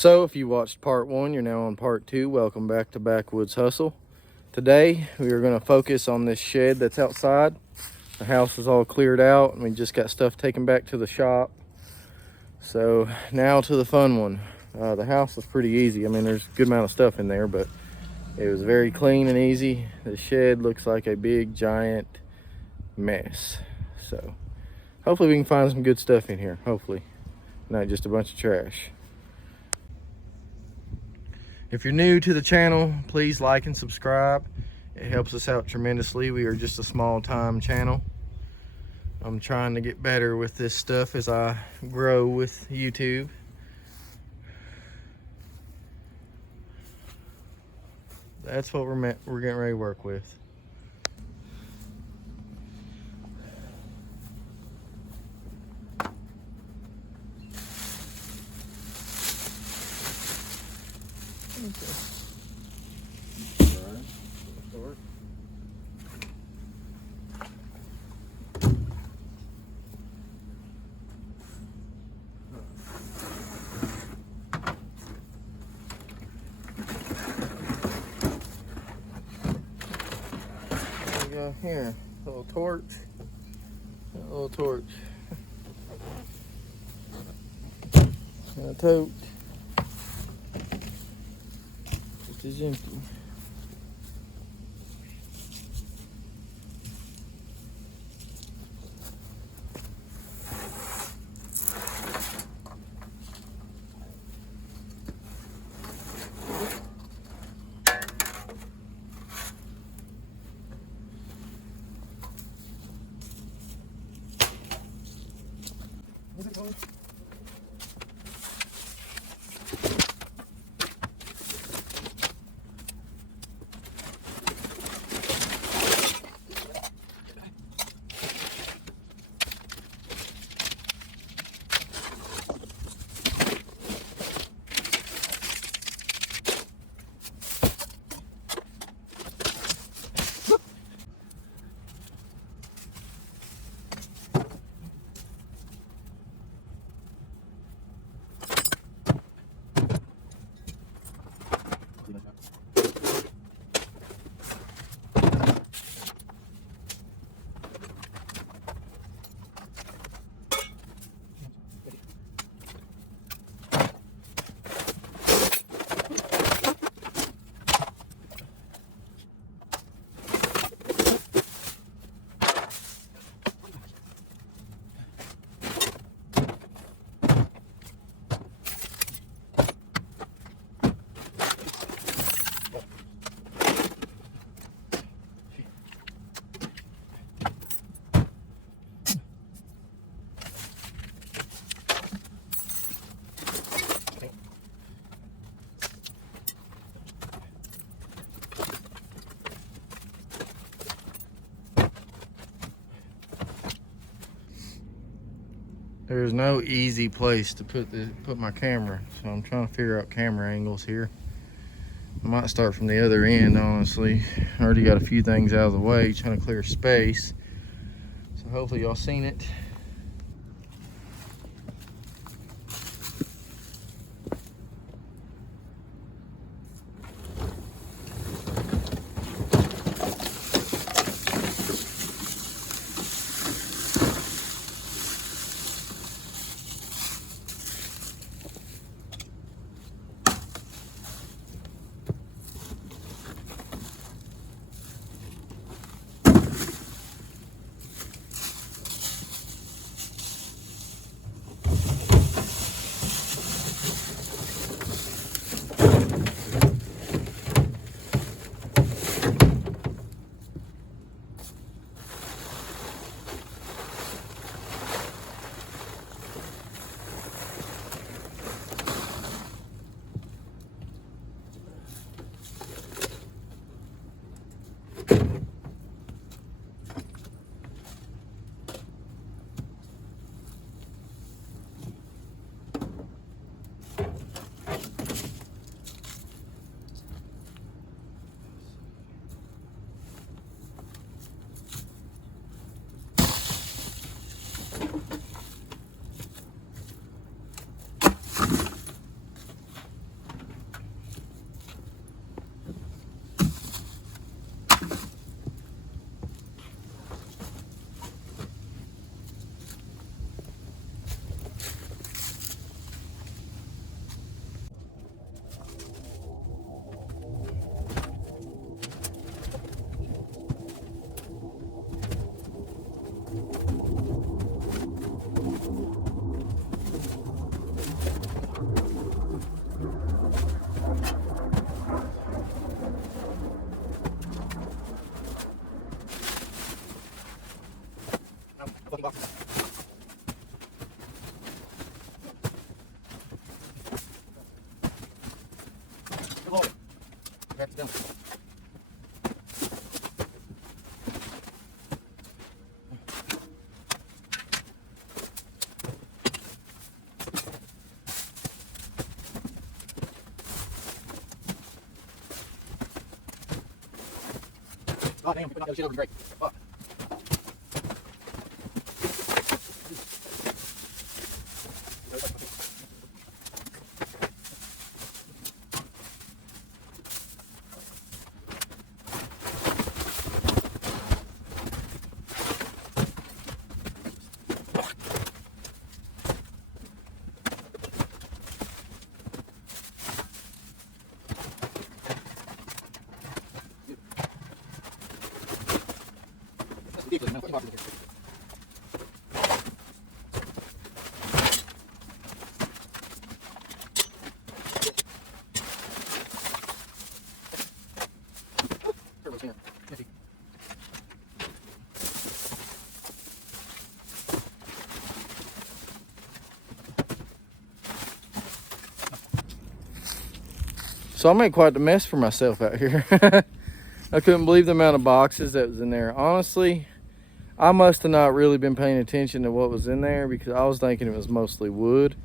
So if you watched part 1, you're now on part 2. Welcome back to Backwoods Hustle. Today we are going to focus on this shed that's outside. The house is all cleared out and we just got stuff taken back to the shop. So now to the fun one. The house was pretty easy. I mean, there's a good amount of stuff in there, but it was very clean and easy. The shed looks like a big giant mess. So hopefully we can find some good stuff in here. Hopefully not just a bunch of trash. If you're new to the channel, please like and subscribe. It helps us out tremendously. We are just a small time channel. I'm trying to get better with this stuff as I grow with YouTube. That's what we're getting ready to work with. Go here, a little torch, and a tote. Just as empty. There's no easy place to put my camera, so I'm trying to figure out camera angles here. I might start from the other end, honestly. I already got a few things out of the way, trying to clear space. So hopefully y'all seen it. Oh damn, put that shit over the grate. Fuck. So I made quite the mess for myself out here. I couldn't believe the amount of boxes that was in there. Honestly, I must have not really been paying attention to what was in there because I was thinking it was mostly wood.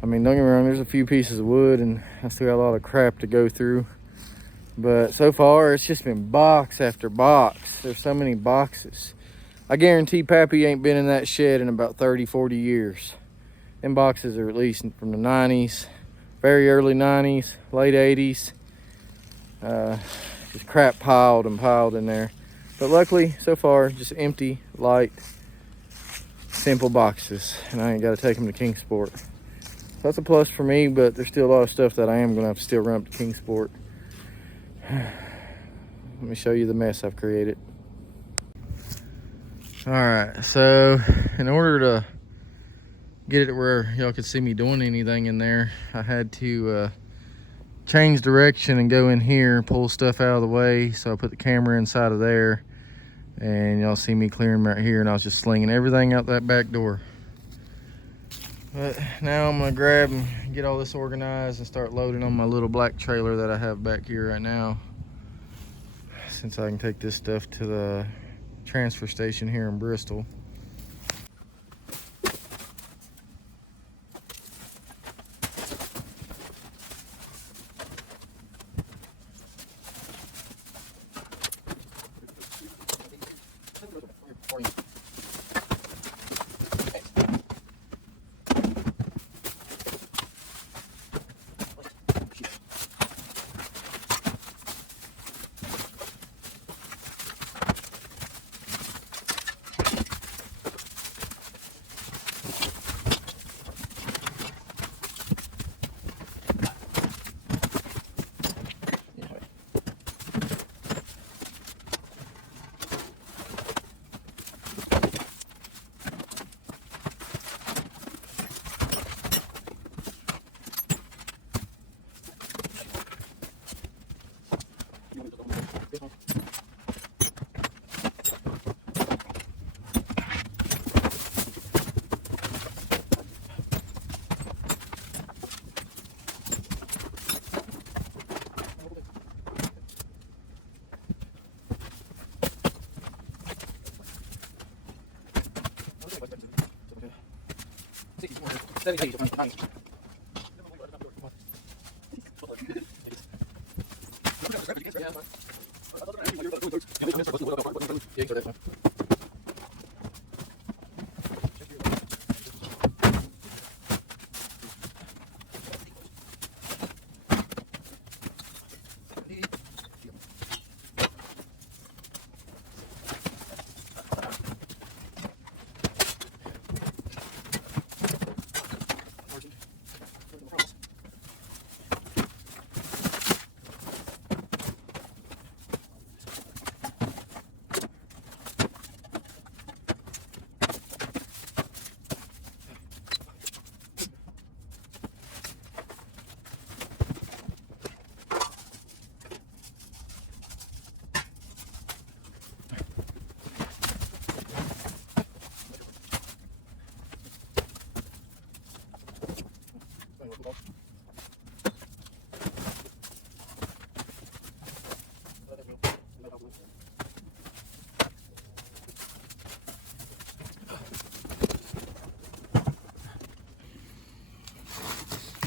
I mean, don't get me wrong, there's a few pieces of wood and I still got a lot of crap to go through. But so far, it's just been box after box. There's so many boxes. I guarantee Pappy ain't been in that shed in about 30, 40 years. Them boxes are at least from the 90s, very early 90s, late 80s. Just crap piled and piled in there. But luckily, so far, just empty, light, simple boxes. And I ain't got to take them to Kingsport. So that's a plus for me, but there's still a lot of stuff that I am going to have to still run up to Kingsport. Let me show you the mess I've created. All right, so in order to get it to where y'all could see me doing anything in there, I had to change direction and go in here, pull stuff out of the way. So I put the camera inside of there and y'all see me clearing right here, and I was just slinging everything out that back door. But now I'm gonna grab and get all this organized and start loading on my little black trailer that I have back here right now, since I can take this stuff to the transfer station here in Bristol.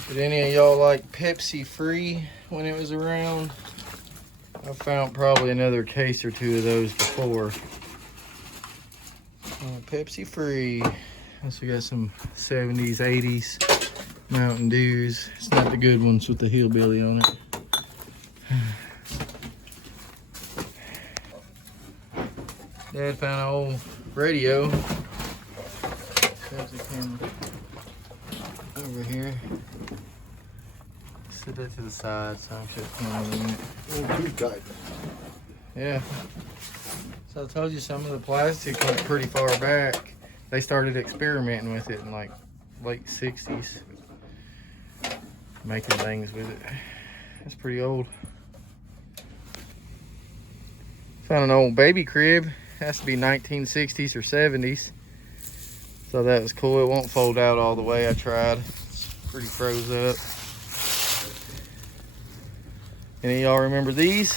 Did any of y'all like Pepsi Free when it was around? I found probably another case or two of those before. Pepsi Free. Also got some 70s, 80s Mountain Dews. It's not the good ones with the hillbilly on it. Dad found an old radio. Over here. Set that to the side so I'm sure it's Yeah. So I told you some of the plastic went pretty far back. They started experimenting with it in like late 60s. Making things with it. That's pretty old. Found an old baby crib. Has to be 1960s or 70s. So that was cool. It won't fold out all the way. I tried. It's pretty froze up. Any of y'all remember these?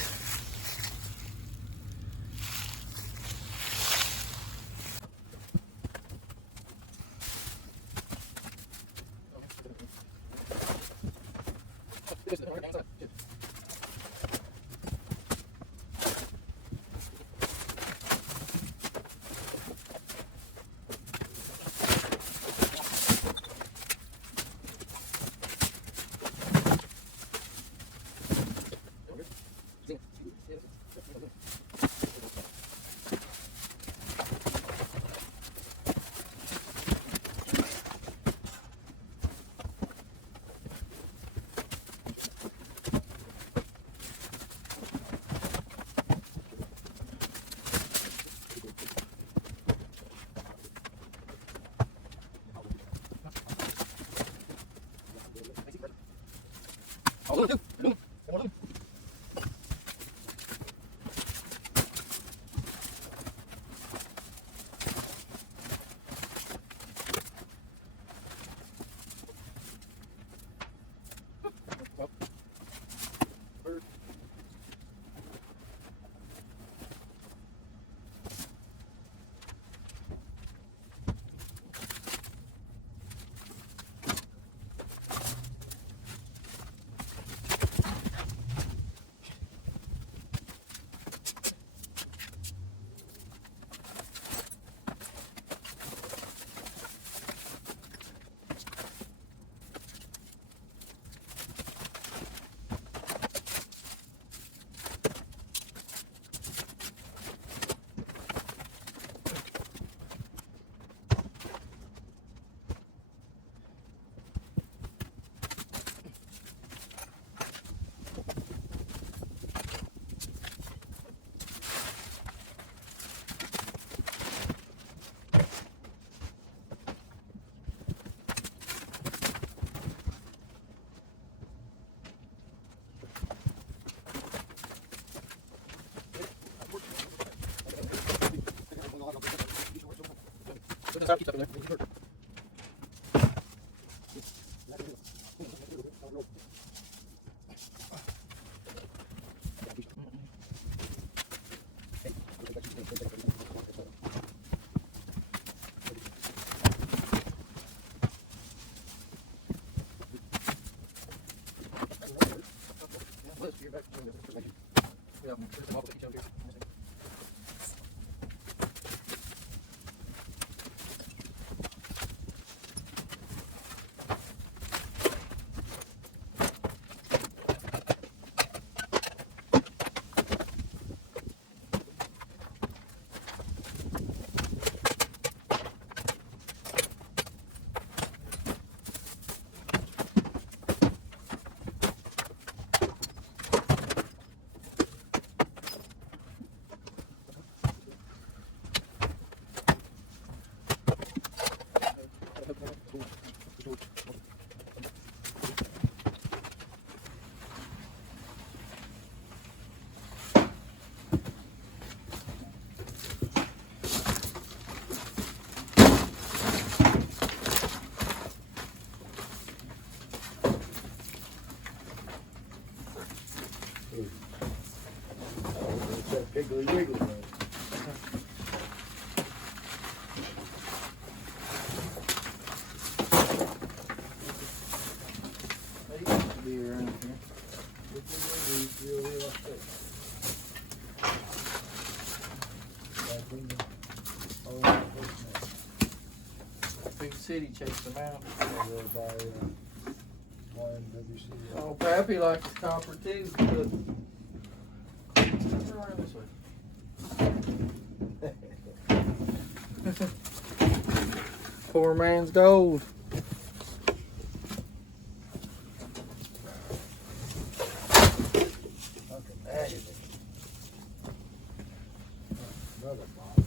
Food City chased them out. YMWC. Oh, Pappy likes copper too. Look. Turn around this way. Poor man's gold. Another box.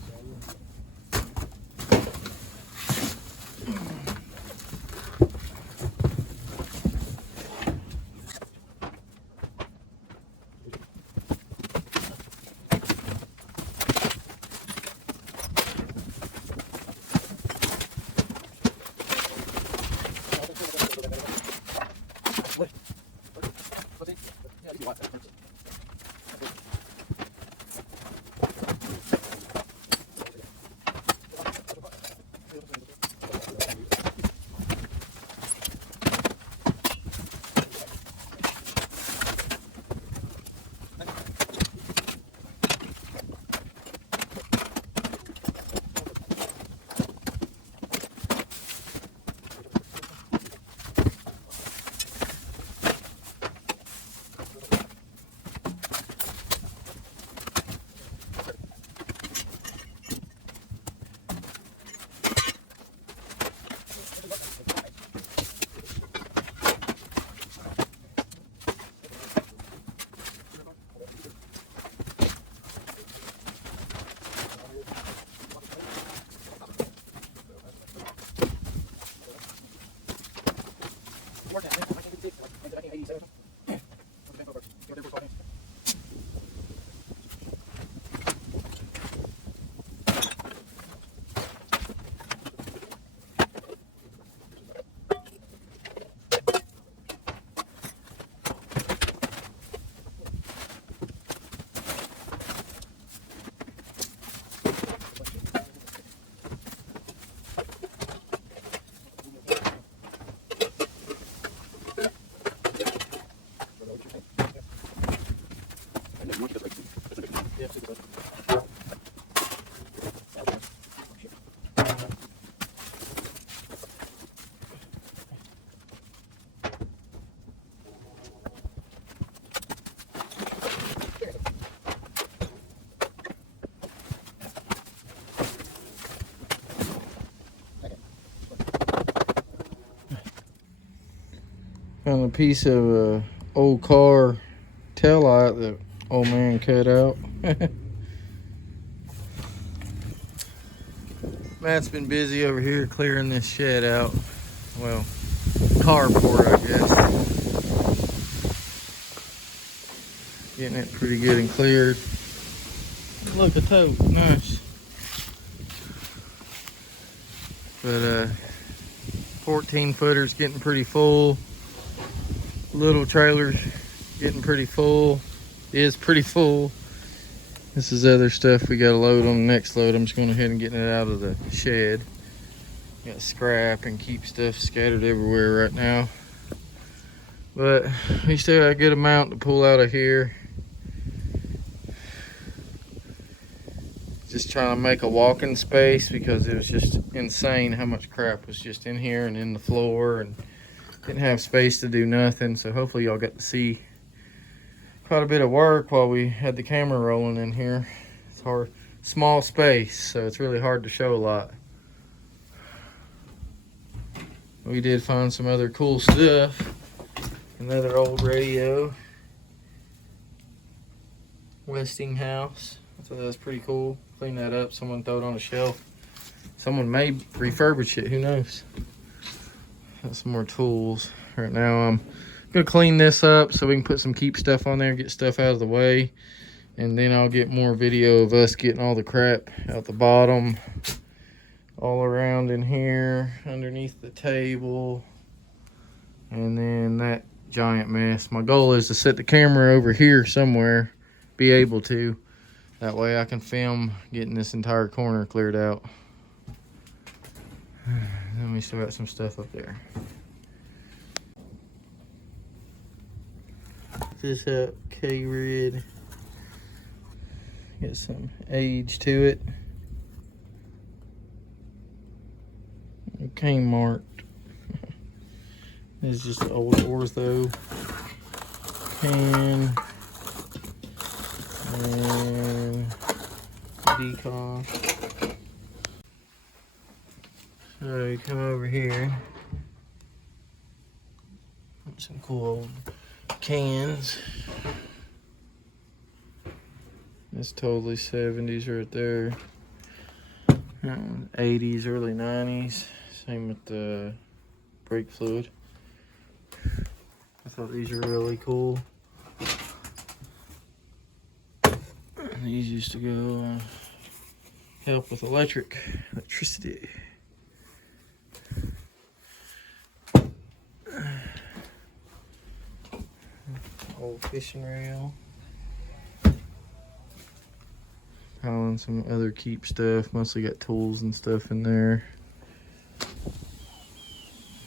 Found a piece of old car taillight that old man cut out. Matt's been busy over here clearing this shed out. Well, carport, I guess. Getting it pretty good and cleared. Look, a tote, nice. But 14 footers getting pretty full. Little trailers getting pretty full. Is pretty full. This is other stuff we gotta load on the next load. I'm just going ahead and getting it out of the shed. Got scrap and keep stuff scattered everywhere right now. But we still got a good amount to pull out of here. Just trying to make a walking space because it was just insane how much crap was just in here and in the floor, and didn't have space to do nothing. So hopefully y'all got to see quite a bit of work while we had the camera rolling in here. It's hard, small space, so it's really hard to show a lot. We did find some other cool stuff. Another old radio, Westinghouse. So that was pretty cool. Clean that up, someone throw it on a shelf. Someone may refurbish it, who knows. Got some more tools. Right now I'm gonna clean this up so we can put some keep stuff on there, get stuff out of the way, and then I'll get more video of us getting all the crap out the bottom, all around in here, underneath the table, and then that giant mess. My goal is to set the camera over here somewhere, be able to. That way I can film getting this entire corner cleared out. Then we still got some stuff up there. This up K-Rid. Get some age to it. Kmart. This is just an old ortho can and decon. So you come over here. Some cool old cans. It's totally 70s right there. 80s, early 90s. Same with the brake fluid. I thought these were really cool. These used to go help with electricity. Old fishing reel. Piling some other keep stuff. Mostly got tools and stuff in there.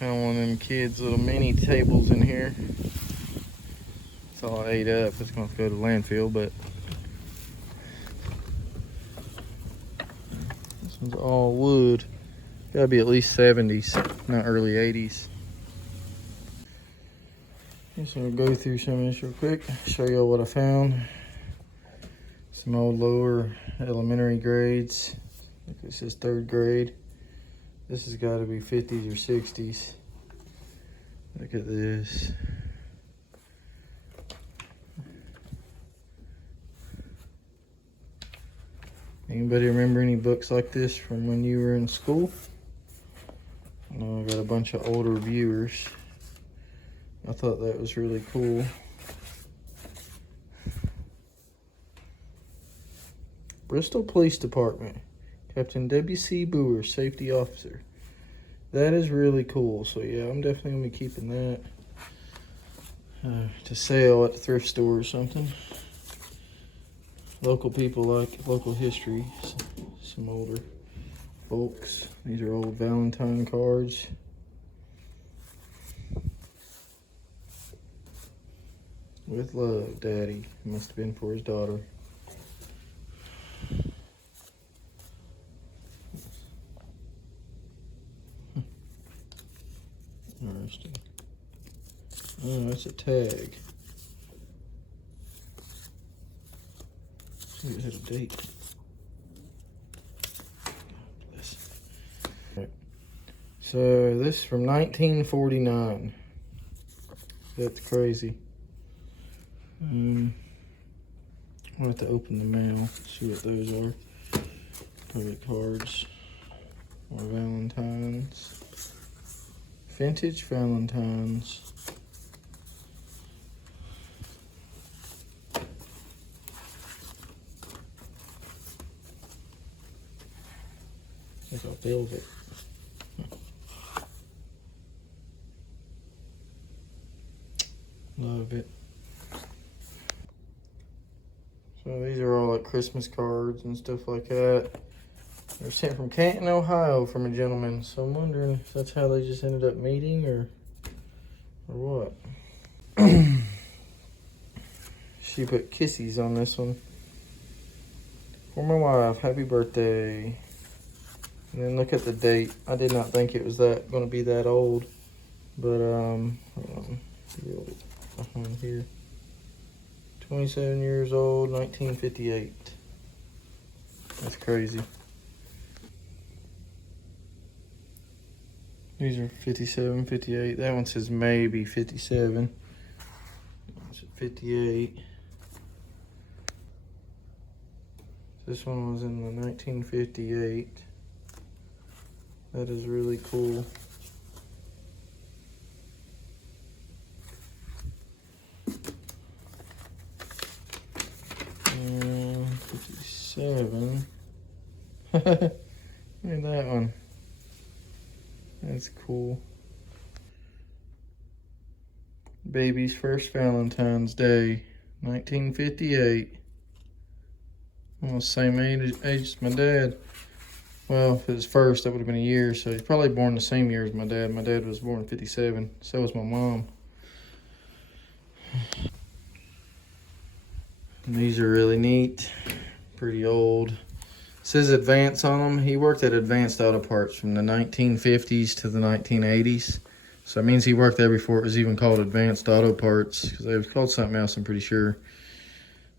Found one of them kids' little mini tables in here. It's all ate up. It's going to go to landfill, but this one's all wood. Gotta be at least 70s, not early 80s. So I'll go through some of this real quick, show y'all what I found. Some old lower elementary grades. Like this is 3rd grade. This has got to be 50s or 60s. Look at this. Anybody remember any books like this from when you were in school? I know I got a bunch of older viewers. I thought that was really cool. Bristol Police Department, Captain W.C. Boer, Safety Officer. That is really cool. So yeah, I'm definitely gonna be keeping that to sell at the thrift store or something. Local people like local history. Some older folks. These are old Valentine cards. With love, Daddy. Must have been for his daughter. Interesting. Oh, that's a tag. See if it has a date. Right. So this is from 1949. That's crazy. I'll have to open the mail, see what those are. Probably cards or Valentines. Vintage Valentines. Like a velvet. Love it. So these are all like Christmas cards and stuff like that. They're sent from Canton, Ohio from a gentleman. So I'm wondering if that's how they just ended up meeting or what. She put kisses on this one. For my wife, happy birthday. And then look at the date. I did not think it was that going to be that old. But hold on. Behind here. 27 years old, 1958. That's crazy. These are 57, 58. That one says maybe 57. It's 58. This one was in the 1958. That is really cool. And 57. Look at that one. That's cool. Baby's first Valentine's Day, 1958. Almost same age as my dad. Well, if it was first, that would have been a year. So he's probably born the same year as my dad. My dad was born in 57. So was my mom. And these are really neat. Pretty old. says Advance on them. He worked at Advanced Auto Parts from the 1950s to the 1980s. So that means he worked there before it was even called Advanced Auto Parts, because it was called something else, I'm pretty sure.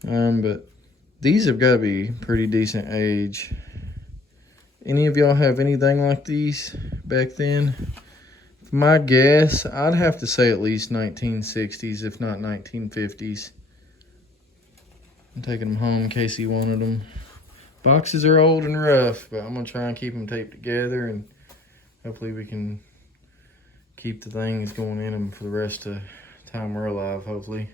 But these have got to be pretty decent age. Any of y'all have anything like these back then? My guess, I'd have to say at least 1960s, if not 1950s. I'm taking them home in case he wanted them. Boxes are old and rough, but I'm going to try and keep them taped together, and hopefully we can keep the things going in them for the rest of the time we're alive, hopefully.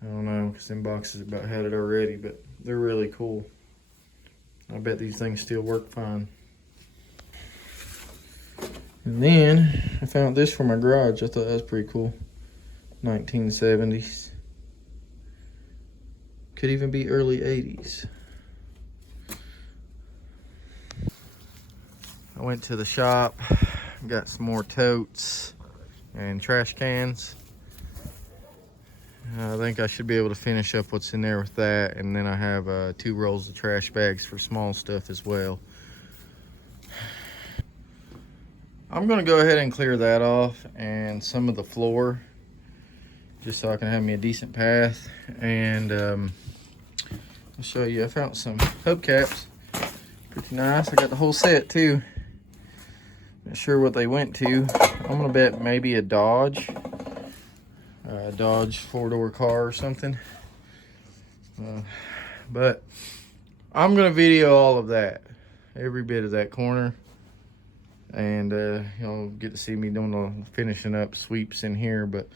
I don't know, because them boxes about had it already, but they're really cool. I bet these things still work fine. And then I found this for my garage. I thought that was pretty cool. 1970s. Could even be early 80s. I went to the shop, got some more totes and trash cans. I think I should be able to finish up what's in there with that, and then I have 2 rolls of trash bags for small stuff as well. I'm gonna go ahead and clear that off and some of the floor, just so I can have me a decent path. And I'll show you, I found some hubcaps, pretty nice. I got the whole set too. Not sure what they went to. I'm gonna bet maybe a Dodge 4-door car or something. But I'm gonna video all of that, every bit of that corner. And you'll get to see me doing the finishing up sweeps in here. But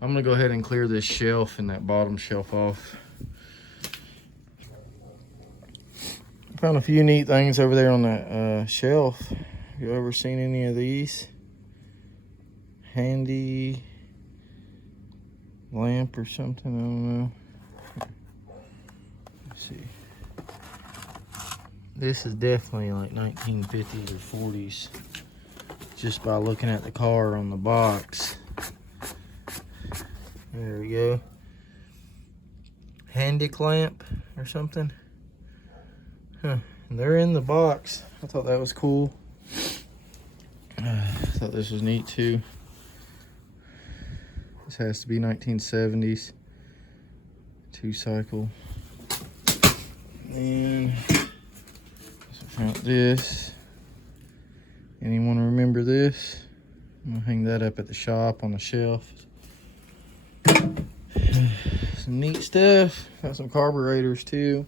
I'm gonna go ahead and clear this shelf and that bottom shelf off. I found a few neat things over there on that shelf. Have you ever seen any of these? Handy lamp or something, I don't know. Let's see. This is definitely like 1950s or 40s. Just by looking at the car on the box. There we go. Handy clamp or something. Huh. And they're in the box. I thought that was cool. I thought this was neat too. This has to be 1970s. 2-cycle. And I found this. Anyone remember this? I'm gonna hang that up at the shop on the shelf. Some neat stuff. Got some carburetors too.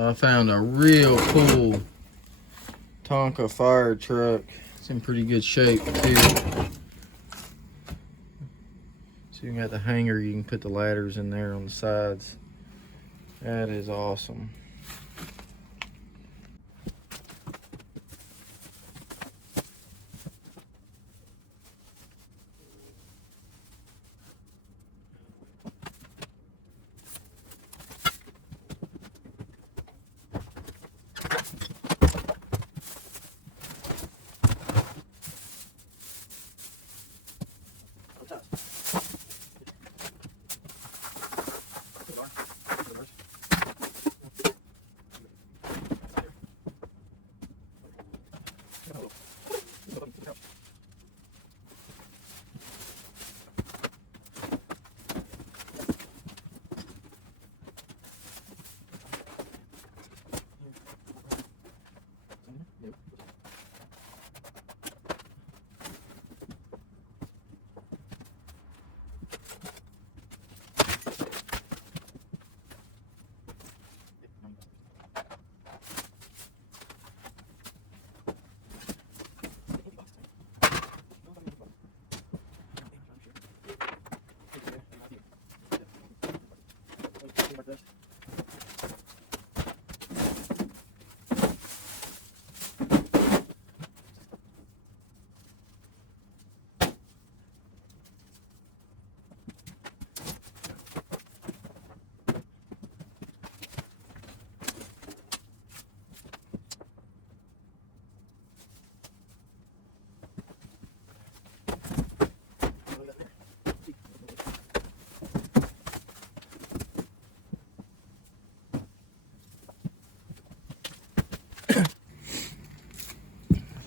I found a real cool Tonka fire truck. It's in pretty good shape too. So you got the hanger, you can put the ladders in there on the sides. That is awesome.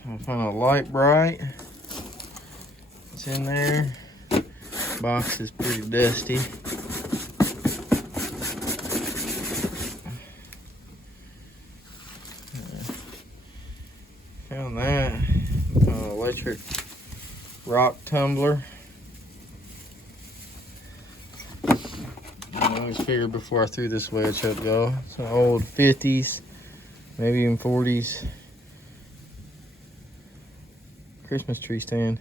I found a light bright. It's in there. Box is pretty dusty. Found that. Found an electric rock tumbler. I always figured before I threw this wedge up, y'all. It's an old 50s, maybe even 40s Christmas tree stand.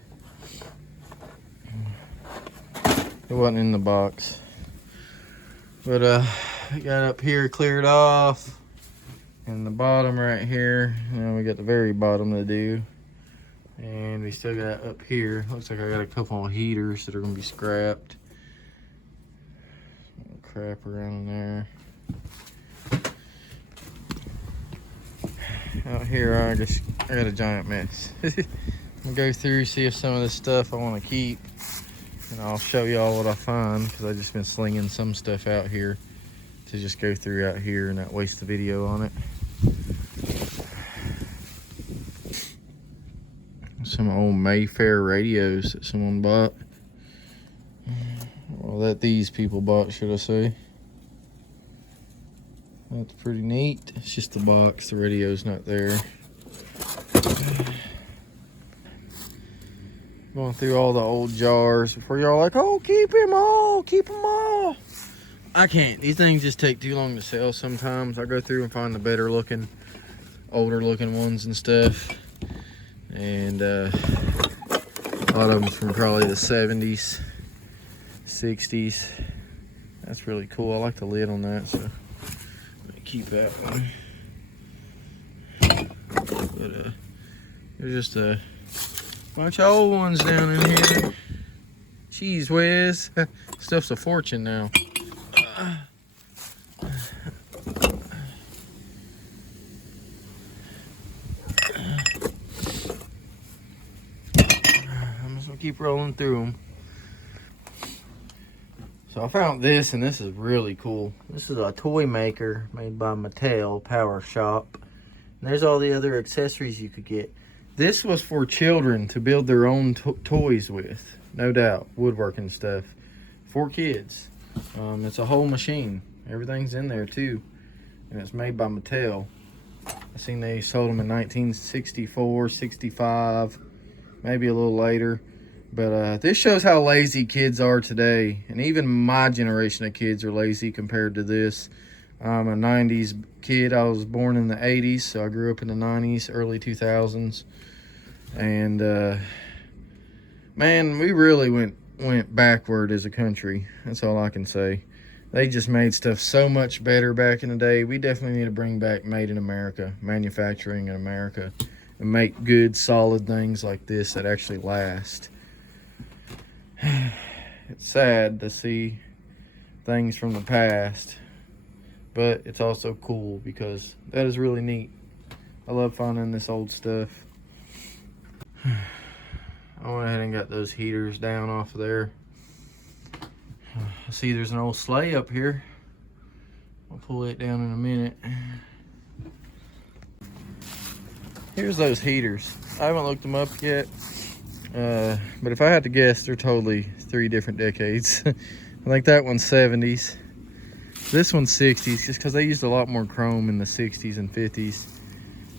It wasn't in the box. But I got up here cleared off. And the bottom right here, now we got the very bottom to do. And we still got up here. Looks like I got a couple of heaters that are gonna be scrapped. Crap around in there. Out here, I got a giant mess. I'm gonna go through, see if some of this stuff I want to keep, and I'll show y'all what I find, because I've just been slinging some stuff out here to just go through out here and not waste the video on it. Some old Mayfair radios that someone bought. Well, that these people bought, should I say. That's pretty neat. It's just the box, the radio's not there. Going through all the old jars before y'all like, oh, keep them all, keep them all. I can't. These things just take too long to sell sometimes. I go through and find the better looking, older looking ones and stuff. And a lot of them from probably the 70s, 60s. That's really cool. I like the lid on that, so I'm gonna keep that one. But there's just a bunch of old ones down in here. Jeez whiz. Stuff's a fortune now. keep rolling through them. So I found this, and this is really cool. This is a toy maker made by Mattel Power Shop. And there's all the other accessories you could get. This was for children to build their own toys with, no doubt. Woodworking stuff for kids. It's a whole machine. Everything's in there too, and it's made by Mattel. I seen they sold them in 1964, 65, maybe a little later. But this shows how lazy kids are today. And even my generation of kids are lazy compared to this. I'm a 90s kid. I was born in the 80s, so I grew up in the 90s, early 2000s. And man, we really went backward as a country. That's all I can say. They just made stuff so much better back in the day. We definitely need to bring back made in America, manufacturing in America, and make good, solid things like this that actually last. It's sad to see things from the past, but it's also cool because that is really neat. I love finding this old stuff. I went ahead and got those heaters down off of there. I see there's an old sleigh up here. I'll pull it down in a minute. Here's those heaters. I haven't looked them up yet. But if I had to guess, they're totally 3 different decades. I think that one's 70s. This one's 60s, just because they used a lot more chrome in the 60s and 50s.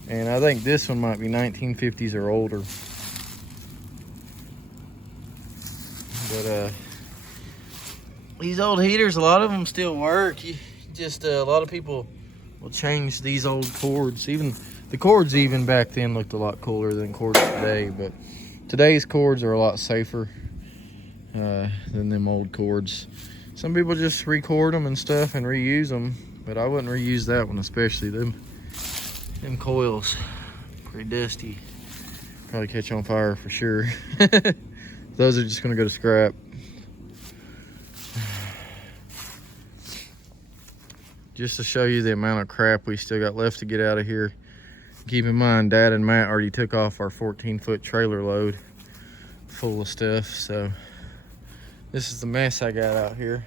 And I think this one might be 1950s or older. But these old heaters, a lot of them still work. A lot of people will change these old cords. Even the cords even back then looked a lot cooler than cords today, but today's cords are a lot safer than them old cords. Some people just record them and stuff and reuse them, but I wouldn't reuse that one, especially them coils. Pretty dusty. Probably catch on fire for sure. Those are just gonna go to scrap. Just to show you the amount of crap we still got left to get out of here. Keep in mind, Dad and Matt already took off our 14-foot trailer load full of stuff, so this is the mess I got out here.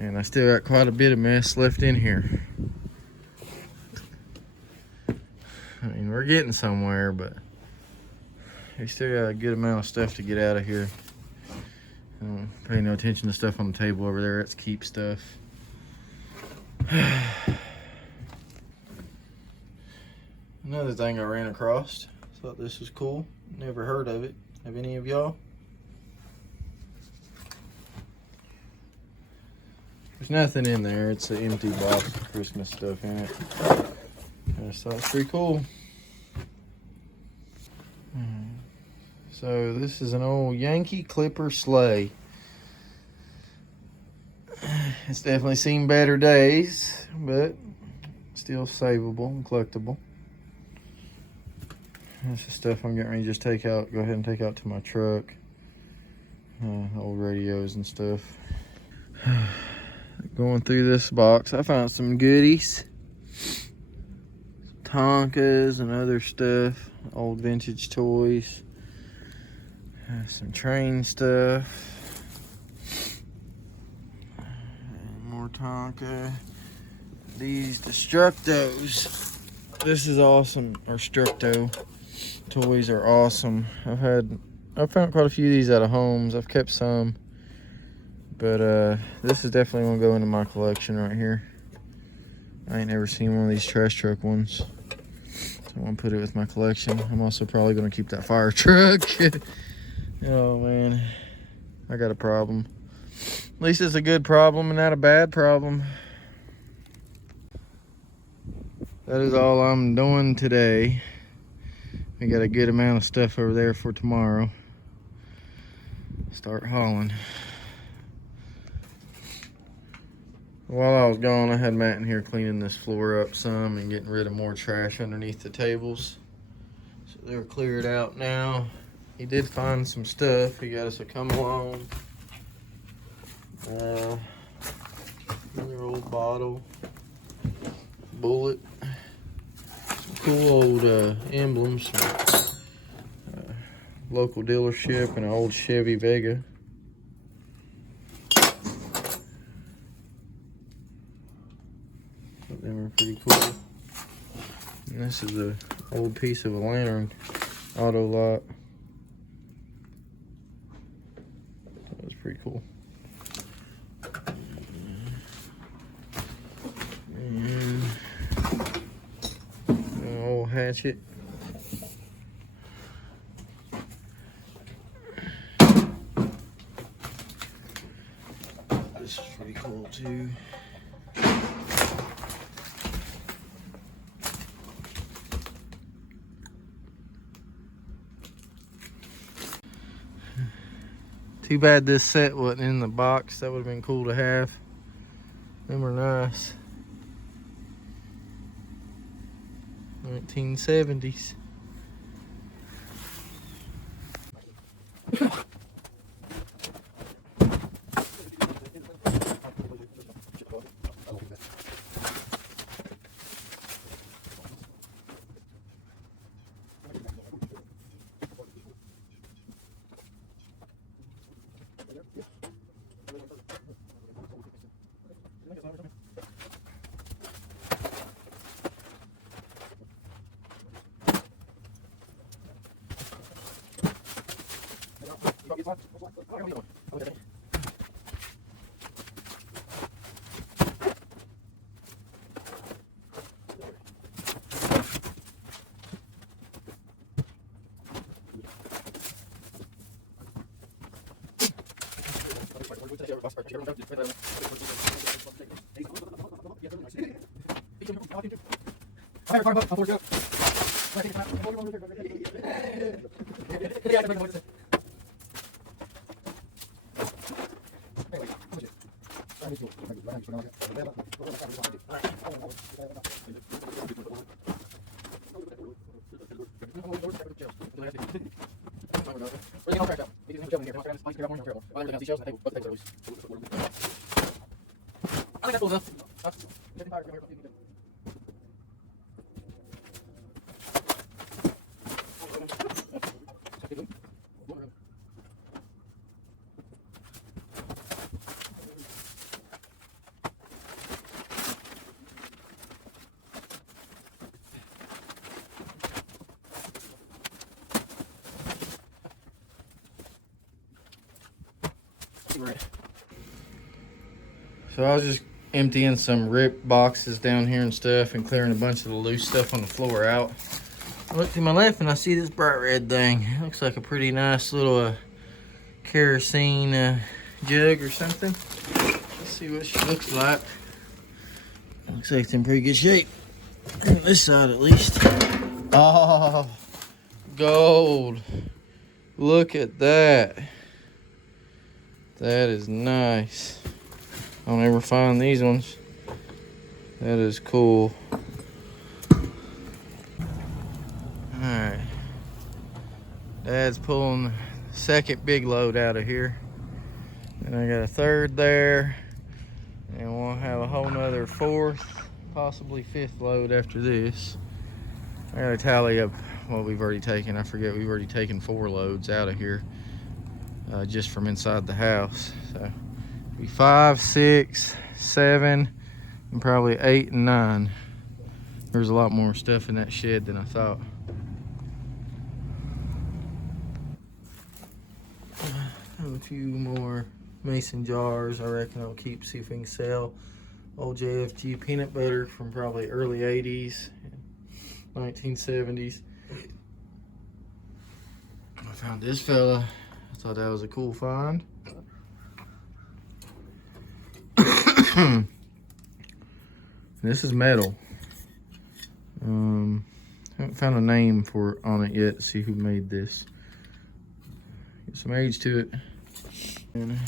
And I still got quite a bit of mess left in here. I mean, we're getting somewhere, but we still got a good amount of stuff to get out of here. Don't pay no attention to stuff on the table over there. That's keep stuff. Another thing I ran across. Thought this was cool. Never heard of it. Have any of y'all? There's nothing in there. It's an empty box with Christmas stuff in it. I just thought it's pretty cool. So this is an old Yankee Clipper sleigh. It's definitely seen better days, but still savable and collectible. That's the stuff I'm getting ready to just take out. Go ahead and take out to my truck. Old radios and stuff. Going through this box, I found some goodies. Tonkas and other stuff. Old vintage toys. Some train stuff. And more Tonka. These Destructos. This is awesome. Or Structo toys are awesome. I've found quite a few of these out of homes. I've kept some. But this is definitely gonna go into my collection right here. I ain't never seen one of these trash truck ones. So I'm gonna put it with my collection. I'm also probably gonna keep that fire truck. Oh man, I got a problem. At least it's a good problem and not a bad problem. That is all I'm doing today. We got a good amount of stuff over there for tomorrow. Start hauling. While I was gone, I had Matt in here cleaning this floor up some and getting rid of more trash underneath the tables. So they're cleared out now. He did find some stuff. He got us a come along. Another old bottle. Bullet. Some cool old emblems from local dealership and an old Chevy Vega. Them are pretty cool. And this is an old piece of a lantern auto lot. That was pretty cool. And an old hatchet. This is pretty cool too. Too bad this set wasn't in the box. That would have been cool to have. Them are nice. 1970s. So I was just emptying some ripped boxes down here and stuff and clearing a bunch of the loose stuff on the floor out. I look to my left and I see this bright red thing. It looks like a pretty nice little kerosene jug or something. Let's see what she looks like. Looks like it's in pretty good shape. On this side at least. Oh, gold. Look at that. That is nice. I don't ever find these ones. That is cool. Alright. Dad's pulling the second big load out of here. And I got a third there. And we'll have a whole nother fourth, possibly fifth load after this. I gotta tally up what we've already taken. I forget, we've already taken 4 loads out of here. Just from inside the house. So be 5, 6, 7, and probably 8 and 9. There's a lot more stuff in that shed than I thought. Have a few more mason jars. I reckon I'll keep, see if we can sell old JFG peanut butter from probably early 80s, 1970s. I found this fella. I thought that was a cool find. This is metal. Haven't found a name for on it yet to see who made this. Get some age to it. And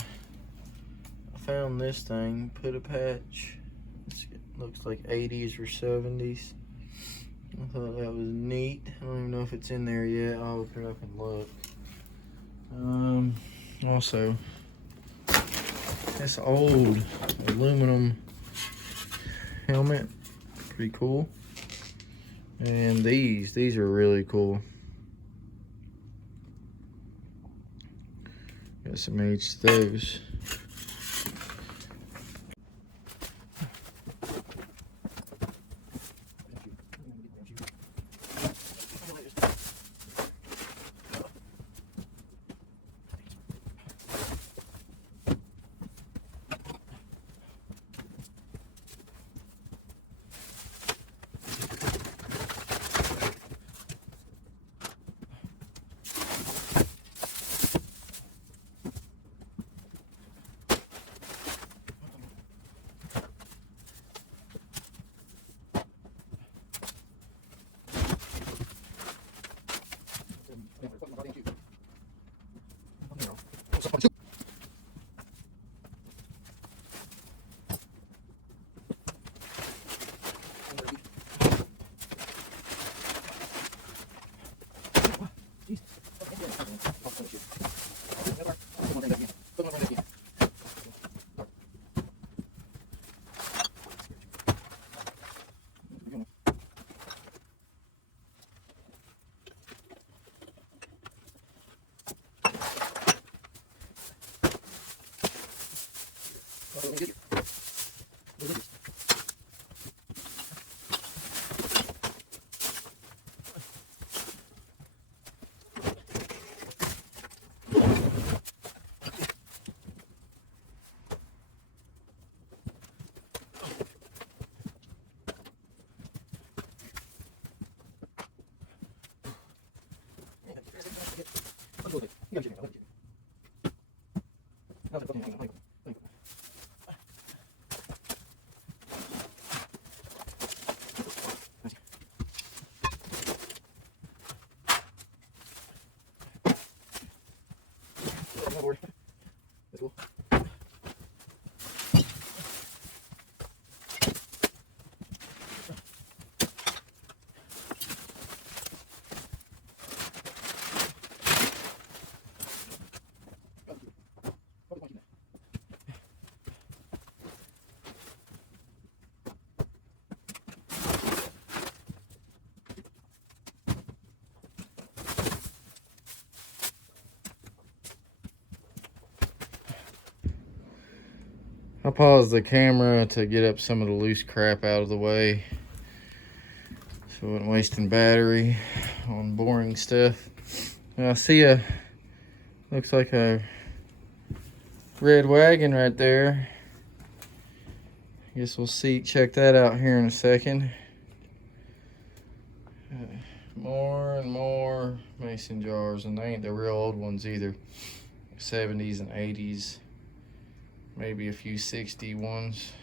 I found this thing, put a patch. It looks like 80s or 70s. I thought that was neat. I don't even know if it's in there yet. I'll open it up and look. Also, this old aluminum helmet, pretty cool. And these are really cool. Got some age to those. I paused the camera to get up some of the loose crap out of the way so I wasn't wasting battery on boring stuff. Now I see looks like a red wagon right there. Guess we'll check that out here in a second. More and more mason jars, and they ain't the real old ones either. 70s and 80s. Maybe a few 60 ones.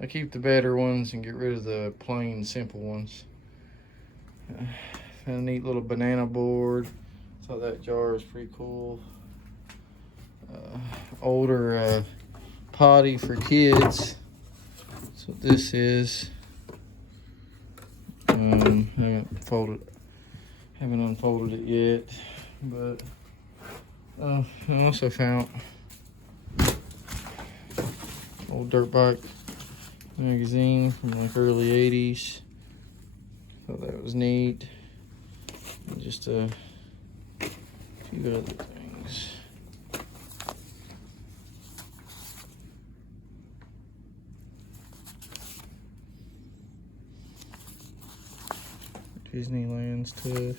I keep the better ones and get rid of the plain, simple ones. Found a neat little banana board. Thought that jar is pretty cool. Older potty for kids. That's what this is. I haven't unfolded it yet, but I also found old dirt bike magazine from like early 80s. Thought that was neat. And just a few other things. Disneyland stuff.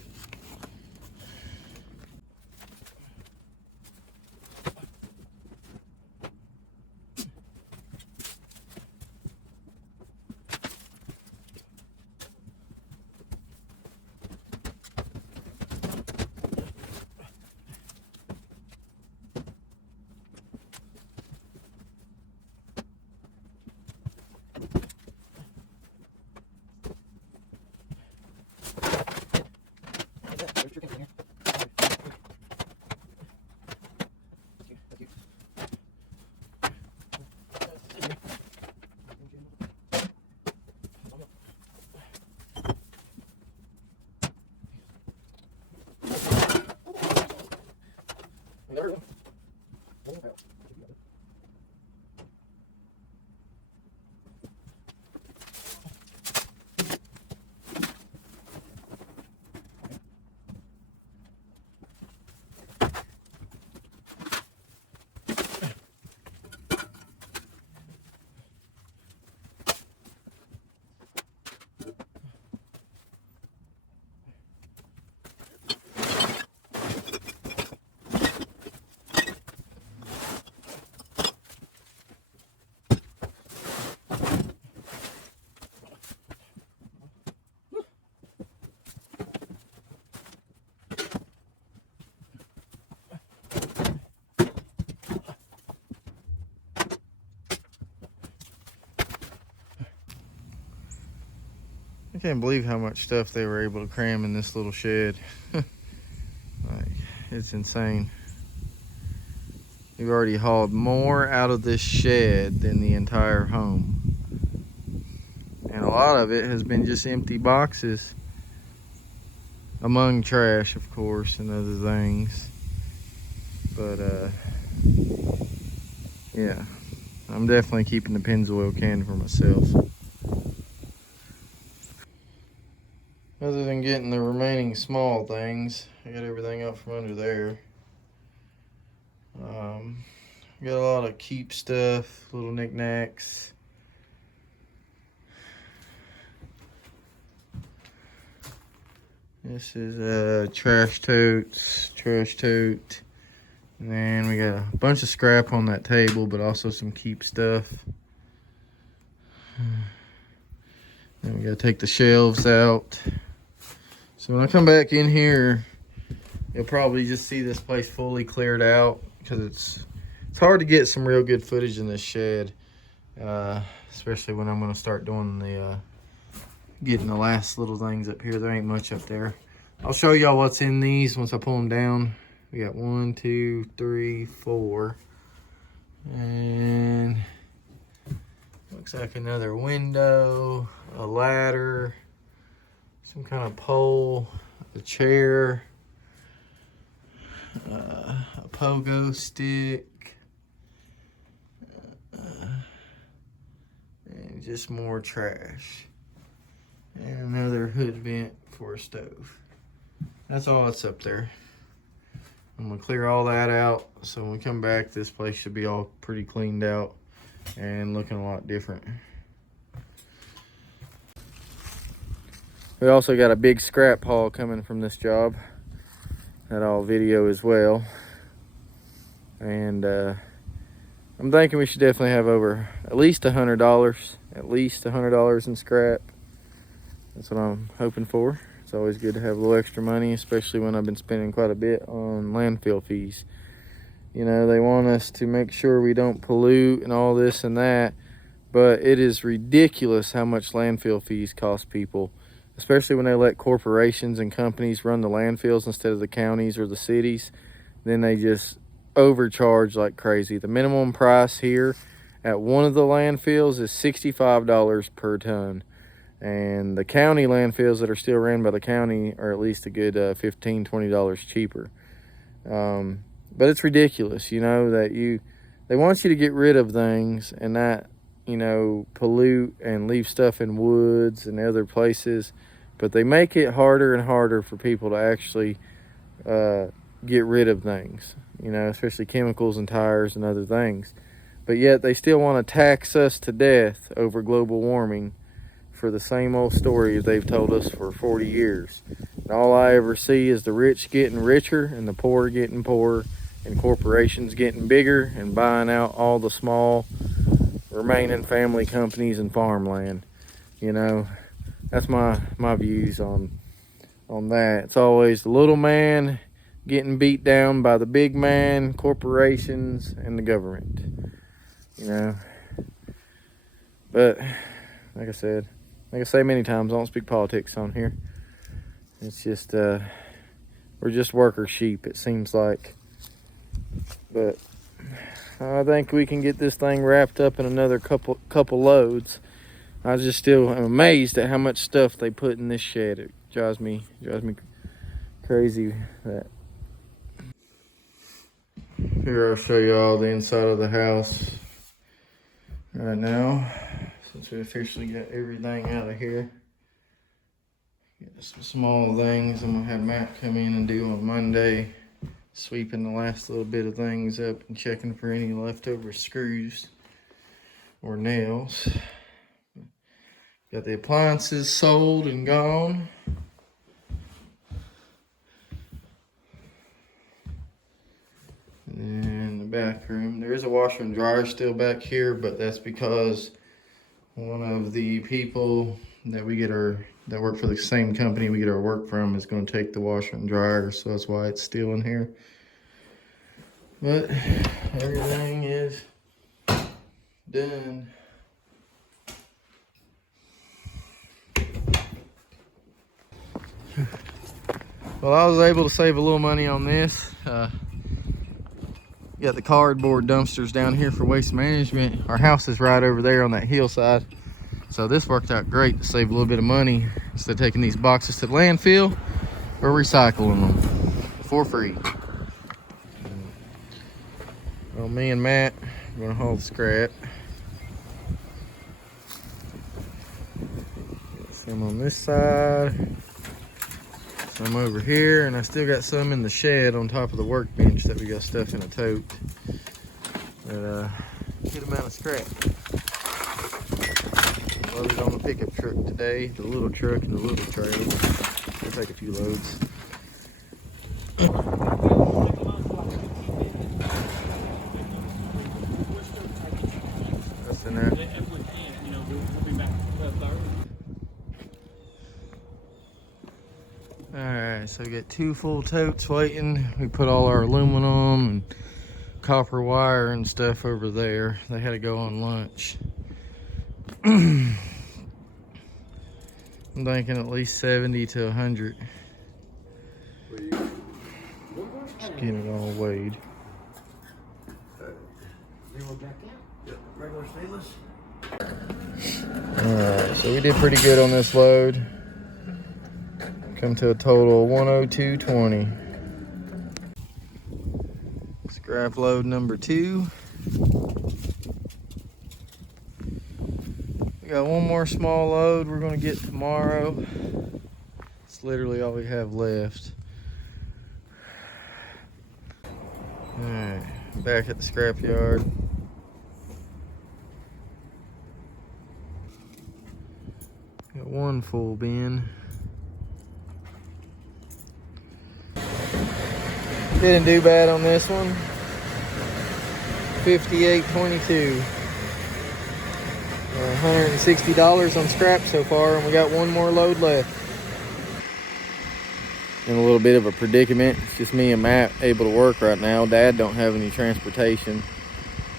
can't believe how much stuff they were able to cram in this little shed. Like, it's insane. We've already hauled more out of this shed than the entire home. And a lot of it has been just empty boxes, among trash, of course, and other things. But, yeah, I'm definitely keeping the Pennzoil can for myself. Other than getting the remaining small things, I got everything out from under there. Got a lot of keep stuff, little knickknacks. This is trash tote. And then we got a bunch of scrap on that table, but also some keep stuff. Then we gotta take the shelves out. So when I come back in here, you'll probably just see this place fully cleared out, because it's hard to get some real good footage in this shed, especially when I'm gonna start doing the getting the last little things up here. There ain't much up there. I'll show y'all what's in these once I pull them down. We got 1, 2, 3, 4, and looks like another window, a ladder, some kind of pole, a chair, a pogo stick, and just more trash, and another hood vent for a stove. That's all that's up there. I'm gonna clear all that out, so when we come back, this place should be all pretty cleaned out and looking a lot different. We also got a big scrap haul coming from this job that I'll video as well. And I'm thinking we should definitely have over at least $100 in scrap. That's what I'm hoping for. It's always good to have a little extra money, especially when I've been spending quite a bit on landfill fees. You know, they want us to make sure we don't pollute and all this and that, but it is ridiculous how much landfill fees cost people, especially when they let corporations and companies run the landfills instead of the counties or the cities. Then they just overcharge like crazy. The minimum price here at one of the landfills is $65 per ton. And the county landfills that are still ran by the county are at least a good $15, $20 cheaper. But it's ridiculous, you know, that they want you to get rid of things and not, you know, pollute and leave stuff in woods and other places. But they make it harder and harder for people to actually get rid of things, you know, especially chemicals and tires and other things. But yet they still want to tax us to death over global warming for the same old stories they've told us for 40 years. And all I ever see is the rich getting richer and the poor getting poorer, and corporations getting bigger and buying out all the small remaining family companies and farmland. You know, that's my views on that. It's always the little man getting beat down by the big man, corporations, and the government. You know, but like I say many times, I don't speak politics on here. It's just, we're just worker sheep, it seems like. But I think we can get this thing wrapped up in another couple loads. I just still am amazed at how much stuff they put in this shed. It drives me crazy. That. Here I'll show you all the inside of the house right now, since we officially got everything out of here. Got some small things I'm gonna have Matt come in and do on Monday, sweeping the last little bit of things up and checking for any leftover screws or nails. Got the appliances sold and gone. And then the bathroom, there is a washer and dryer still back here, but that's because one of the people that that work for the same company we get our work from is going to take the washer and dryer, so that's why it's still in here. But everything is done. Well, I was able to save a little money on this. Got the cardboard dumpsters down here for waste management. Our house is right over there on that hillside. So this worked out great to save a little bit of money. Instead of taking these boxes to the landfill, we're recycling them for free. Well, me and Matt are gonna haul the scrap. Got some on this side, some over here, and I still got some in the shed on top of the workbench that we got stuff in a tote. But good amount of scrap. Loaded on the pickup truck today, the little truck and the little trailer. We'll take a few loads. That's in there. Alright, so we got 2 full totes waiting. We put all our aluminum and copper wire and stuff over there. They had to go on lunch. I'm thinking at least 70 to 100. Just getting it all weighed. Alright, so we did pretty good on this load. Come to a total of 102.20. Scrap load number 2. We got one more small load we're gonna get tomorrow. It's literally all we have left. Alright, back at the scrap yard. Got one full bin. Didn't do bad on this one. 58.22. $160 on scrap so far, and we got one more load left. In a little bit of a predicament. It's just me and Matt able to work right now. Dad don't have any transportation.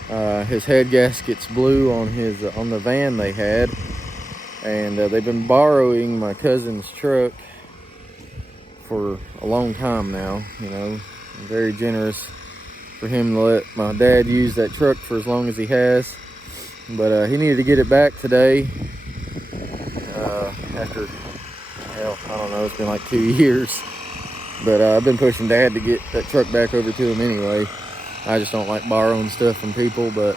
His head gaskets blew on the van they had, and they've been borrowing my cousin's truck for a long time now. You know, very generous for him to let my dad use that truck for as long as he has. But he needed to get it back today. After, hell, I don't know, it's been like 2 years. But I've been pushing Dad to get that truck back over to him anyway. I just don't like borrowing stuff from people, but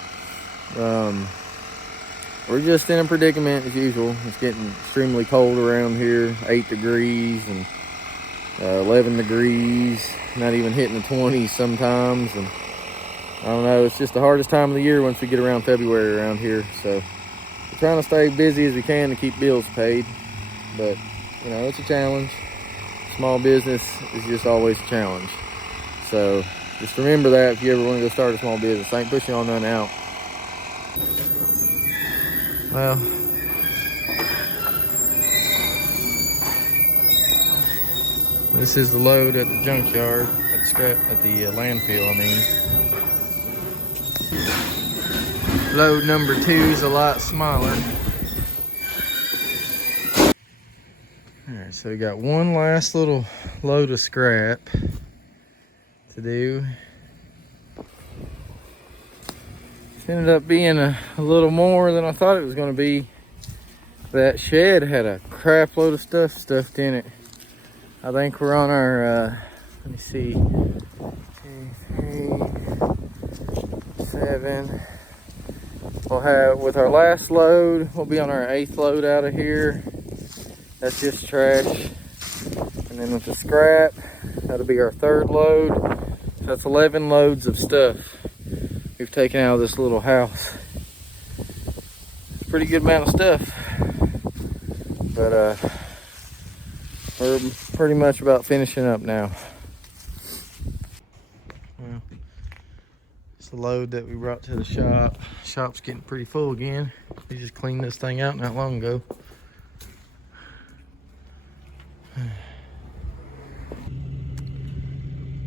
we're just in a predicament as usual. It's getting extremely cold around here, 8 degrees and 11 degrees, not even hitting the 20s sometimes. And I don't know, it's just the hardest time of the year once we get around February around here. So we're trying to stay busy as we can to keep bills paid. But, you know, it's a challenge. Small business is just always a challenge. So just remember that if you ever want to go start a small business. I ain't pushing on none out. Well, this is the load at the junkyard, at the landfill, I mean. Load number 2 is a lot smaller. Alright, so we got one last little load of scrap to do. It ended up being a little more than I thought it was going to be. That shed had a crap load of stuff stuffed in it. I think we're on our, let me see, 2, 3, 7. We'll have, with our last load, we'll be on our 8th load out of here. That's just trash. And then with the scrap, that'll be our 3rd load. So that's 11 loads of stuff we've taken out of this little house. It's a pretty good amount of stuff. But we're pretty much about finishing up now. Well, it's the load that we brought to the shop. Shop's getting pretty full again. We just cleaned this thing out not long ago.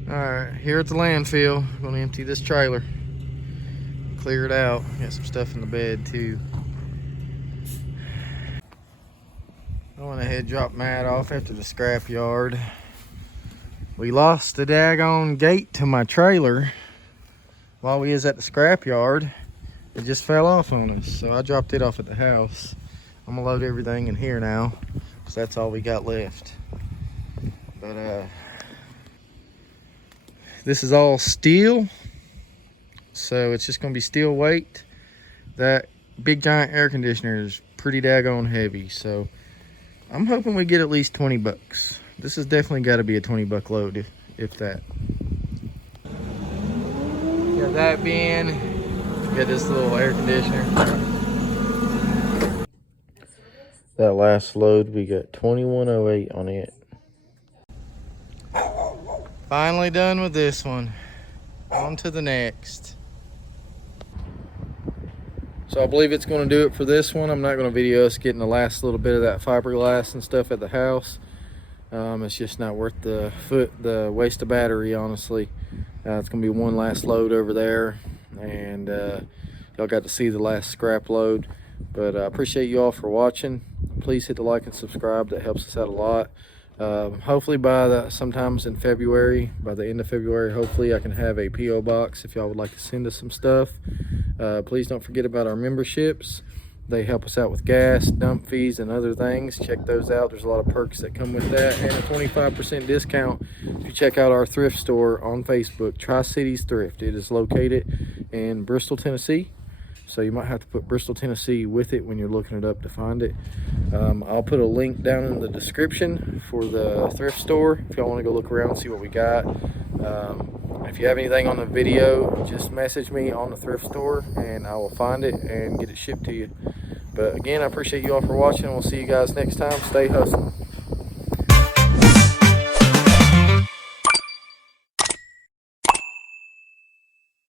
Alright, here at the landfill, I'm gonna empty this trailer. Clear it out. Got some stuff in the bed too. I went ahead and dropped Matt off after the scrap yard. We lost the daggone gate to my trailer while we was at the scrap yard. It just fell off on us, so I dropped it off at the house. I'm gonna load everything in here now, because that's all we got left. But this is all steel, so it's just gonna be steel weight. That big giant air conditioner is pretty daggone heavy, so I'm hoping we get at least 20 bucks. This has definitely got to be a 20-buck load, if that. Got that being, got this little air conditioner. That last load, we got 2108 on it. Finally done with this one. On to the next. So I believe it's going to do it for this one. I'm not going to video us getting the last little bit of that fiberglass and stuff at the house. It's just not worth the waste of battery, honestly. It's going to be one last load over there, and y'all got to see the last scrap load. But I appreciate you all for watching. Please hit the like and subscribe. That helps us out a lot. Hopefully sometimes in February, by the end of February, hopefully I can have a P.O. box if y'all would like to send us some stuff. Please don't forget about our memberships. They help us out with gas, dump fees, and other things. Check those out. There's a lot of perks that come with that, and a 25% discount if you check out our thrift store on Facebook, Tri-Cities Thrift. It is located in Bristol, Tennessee. So you might have to put Bristol, Tennessee with it when you're looking it up to find it. I'll put a link down in the description for the thrift store if y'all want to go look around and see what we got. If you have anything on the video, just message me on the thrift store and I will find it and get it shipped to you. But again, I appreciate you all for watching. We'll see you guys next time. Stay hustling.